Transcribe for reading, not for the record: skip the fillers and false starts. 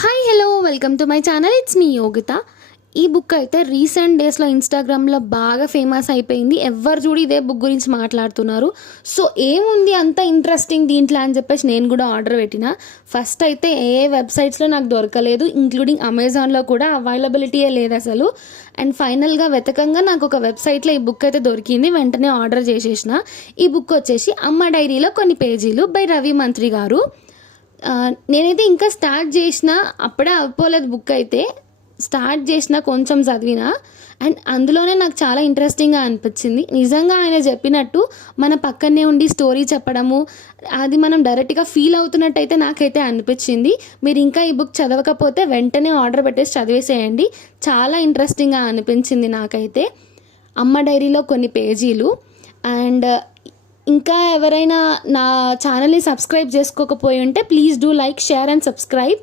Hi hello welcome to my channel. It's me Yogitha. ఈ book అయితే recent డేస్లో ఇన్స్టాగ్రామ్లో బాగా ఫేమస్ అయిపోయింది. ఎవరు చూడు ఇదే బుక్ గురించి మాట్లాడుతున్నారు. సో ఏముంది అంత ఇంట్రెస్టింగ్ దీంట్లో అని చెప్పేసి నేను కూడా ఆర్డర్ పెట్టిన. ఫస్ట్ అయితే ఏ వెబ్సైట్స్లో నాకు దొరకలేదు, ఇంక్లూడింగ్ అమెజాన్లో కూడా అవైలబిలిటీయే లేదు అసలు. అండ్ ఫైనల్గా వెతకంగా నాకు ఒక వెబ్సైట్లో ఈ బుక్ అయితే దొరికింది. వెంటనే ఆర్డర్ చేసేసిన. ఈ బుక్ వచ్చేసి అమ్మ డైరీలో కొన్ని పేజీలు బై రవి మంత్రి గారు. నేనైతే ఇంకా స్టార్ట్ చేసిన, అప్పుడే అయిపోలేదు బుక్ అయితే. స్టార్ట్ చేసిన, కొంచెం చదివిన, అండ్ అందులోనే నాకు చాలా ఇంట్రెస్టింగ్గా అనిపించింది. నిజంగా ఆయన చెప్పినట్టు మన పక్కనే ఉండి స్టోరీ చెప్పడము, అది మనం డైరెక్ట్గా ఫీల్ అవుతున్నట్టయితే నాకైతే అనిపించింది. మీరు ఇంకా ఈ బుక్ చదవకపోతే వెంటనే ఆర్డర్ పెట్టేసి చదివేసేయండి. చాలా ఇంట్రెస్టింగ్గా అనిపించింది నాకైతే. అమ్మ డైరీలో కొన్ని పేజీలు. అండ్ ఇంకా ఎవరైనా నా ఛానల్ని సబ్స్క్రైబ్ చేసుకోకపోయి ఉంటే please do like, share and subscribe.